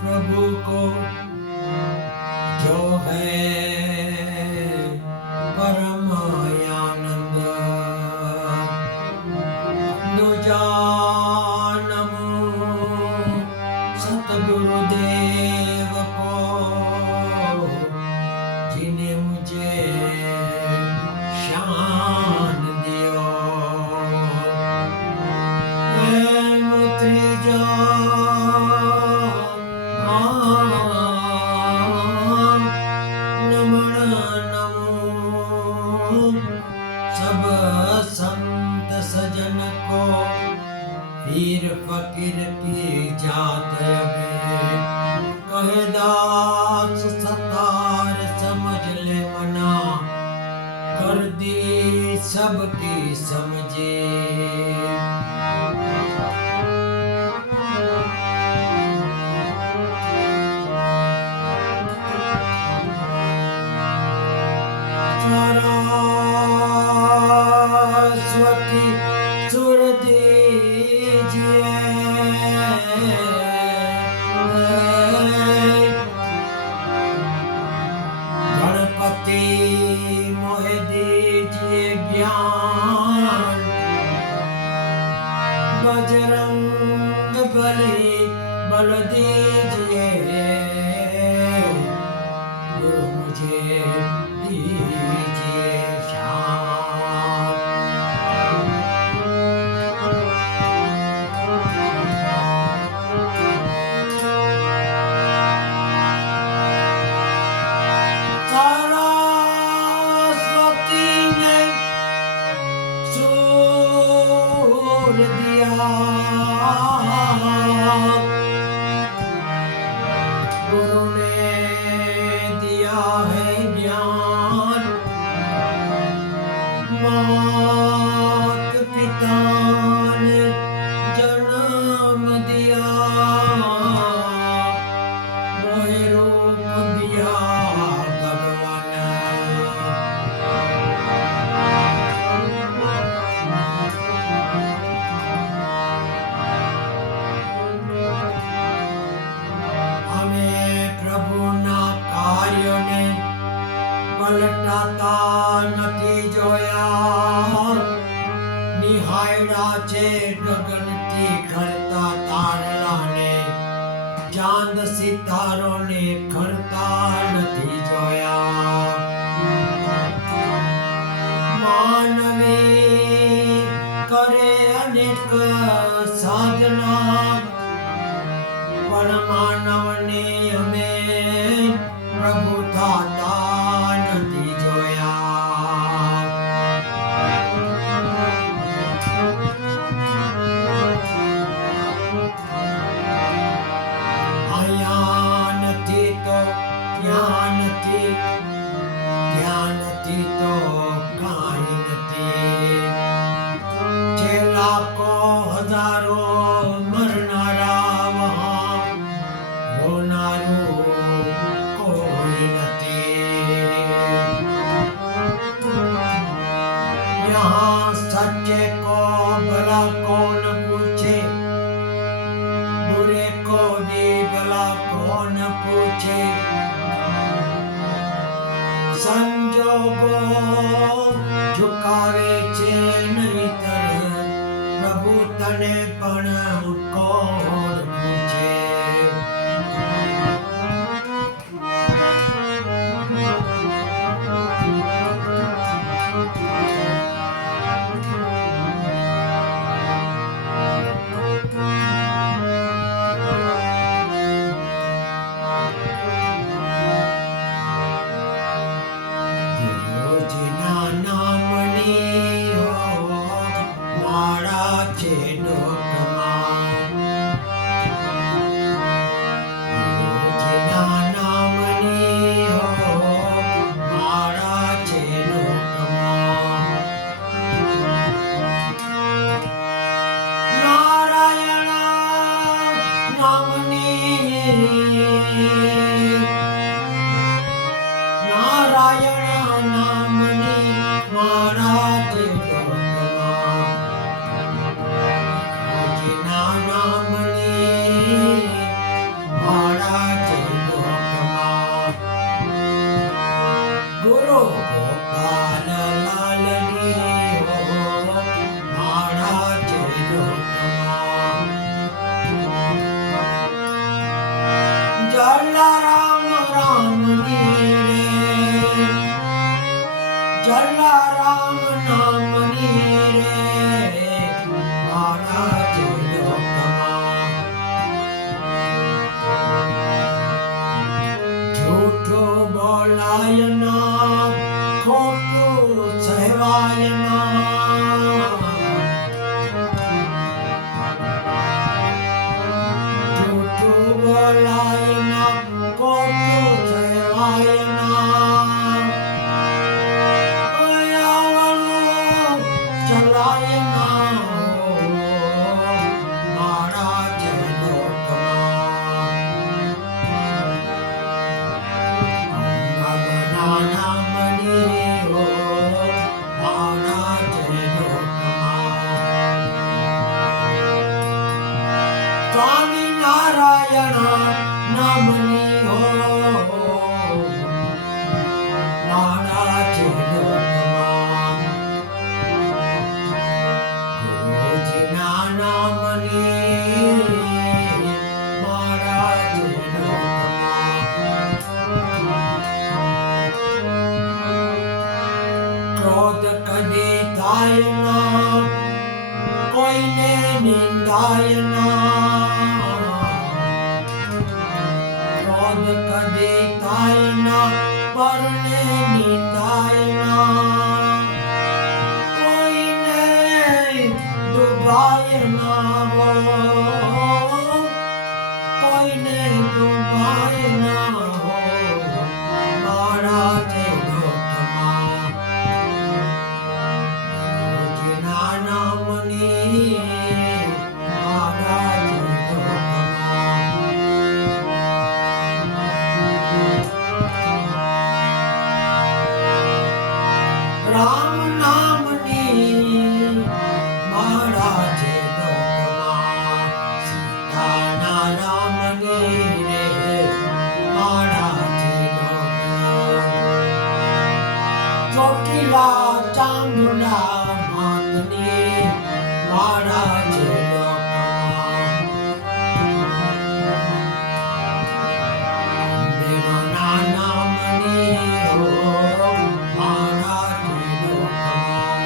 प्रभु को जो है परम आनंद। दूजा नमो सतगुरुदेव को, जिन्हें मुझे शान दियो। एम त्रिजा नमन नमो सब संत सजन को, पीर फकीर की जात में कहे दास सतार समझ ले मना, कर दी सबकी समझे। सरस्वती सुर दीजिए, गणपति मोहे दीजिए ज्ञान, बजरंग बली बल दीजिए, गुरु मुझे दीजिए शान। सरस्वती ने सूर दिया, गुरु ने दिया है ज्ञान, मात पिता ने जन्म दिया, मोहे रूप दिया भगवान। हमें प्रभु ना कार्यों ने પલટાતા નથી જોયા, નિહાળ્યા છે ગગનથી ખરતા તારલાને, ચાંદ સિતારોને ખરતા નથી જોયા। માનવી કરે અનેક સાધના, પણ માનવને અમે પ્રભુ થાતા નથી જોયા। અહીંયા નથી તો ત્યાં નથી, ત્યાં નથી તો કાંઈ નથી, જે લાખો હજારો મરનારા વહાં રોનારું કોઈ નથી। यहाँ सच्चे को भला कौन पूछे, बुरे को भी भला कौन पूछे, संजोगो झुकावे છે નહીતર પ્રભુ તને પણ કોણ પૂછે। ગુરુજીના નામની માળા છે ડોકમાં, ગુરુજીના નામની માળા છે ડોકમાં। નારાયણ નામની, નારાયણ નામની માળા છે ડોકમાં, ગુરુજીના નામની ભલા રામ નામની રે મારા લોકમાં જૂઠું બોલાય ના ખોટું સહેવાય ના જૂઠું બોલાય ના ખોટું સહેવાય ના આયાવનું ચલાય ના મારા લોકમાં સ્વામી નારાયણ નામની હો મારા લોકમાં ગુરુજીના નામની મારા લોકમાં ક્રોધ કદી થાય ના કોઈને નિંદાય ના ક્રોધ કદી થાય ના પરને નિંદાય ના કોઈને દુભાય ના હો કોઈને દુભાય ના હો મારા લોકમાં ગુરુજીના નામની મારા લોકમાં રામ નામની મારા લોકમાં સીતાના નામની રે મારા લોકમાં ચોટીલા ચામુંડા માતની મારા લોકમાં અંબેમાના નામની હો મારા લોકમાં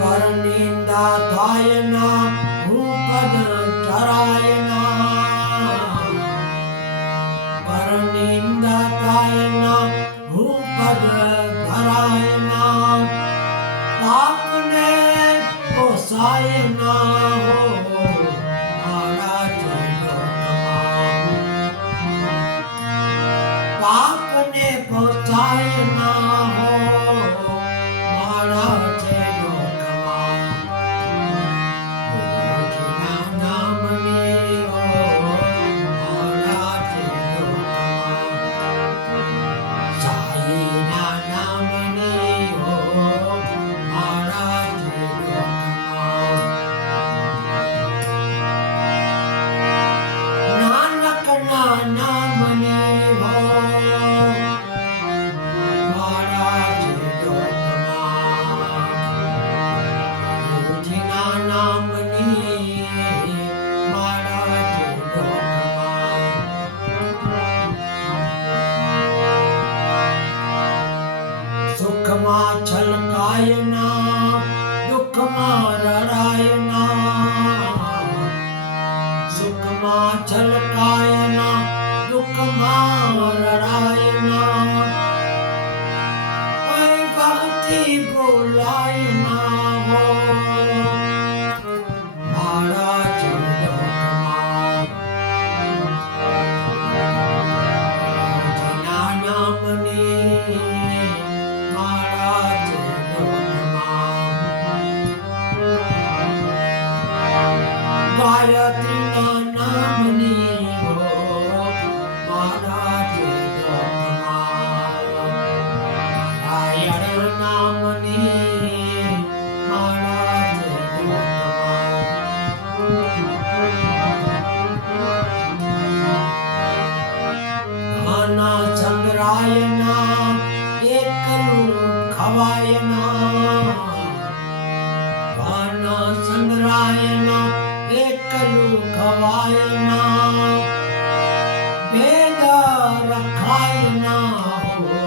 પરનિંદા થાય ના હું પદ ચરાય ના પરનિંદા થાય ના હું પદ ધરાય ના પાપને પોસાય ના હો મારા લોકમાં પાપને પોસાય ના હો મારા લોકમાં ગુરુજીના નામની હો મારા લોકમાં સાઈના નામની હો મારા લોકમાં નાનકના નામની હો મારા લોકમાં ગુરુજીના નામની મારા લોકમાં સુખમાં છલકાય ના દુઃખમાં રડાય ના સુખમાં છલકાય ના દુઃખમાં રડાય ના કોઈ ભક્તિ બોલાય ના હો મારા લોકમાં ગુરુજીના નામની મારા લોકમાં ગાયત્રીના નામની હો મારા લોકમાં નારાયણ નામની મારા લોકમાં ના સંગ્રાય ના એકલું ખવાય ના સંગ્રાય ના એકલું ખવાય ના ભેદ રખાય ના હો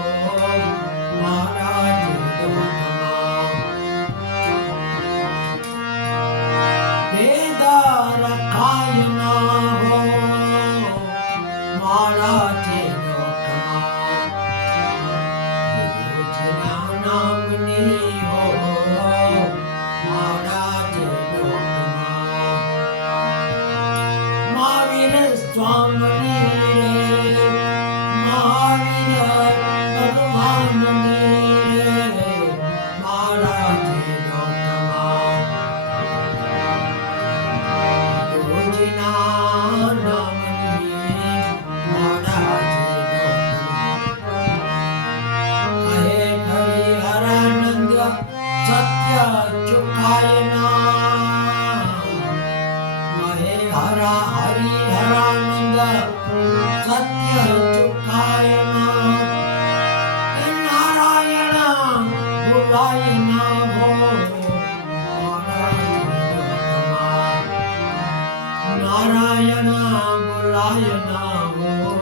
સ્વામી રે મહાવીર ભગવાનની રે મારા જીવનમાં ગુરુજીના નામની મારા જીવનમાં કહે હરિહરાનંદ સત્ય ચુકાયના કહે હરિહરાનંદ સત્ય ચુકાયના નારાયણ બોલાયના ભો નારાયણ બોલાયના ભો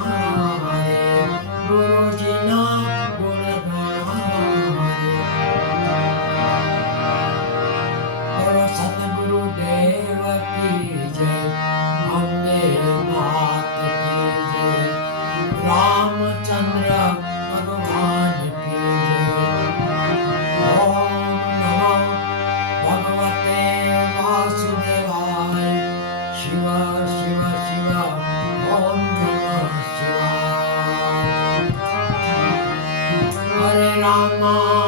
હરે ગુરુજીના ગુણ ગાણા બોલો સદગુરુ દેવ કી જય અંબે માત કી જય રામચંદ્ર ભગવાન કી જય ઓમ નમો ભગવતે વાસુદેવાય શિવ શિવ શિવ ઓમ નમઃ શિવાય હરે રામ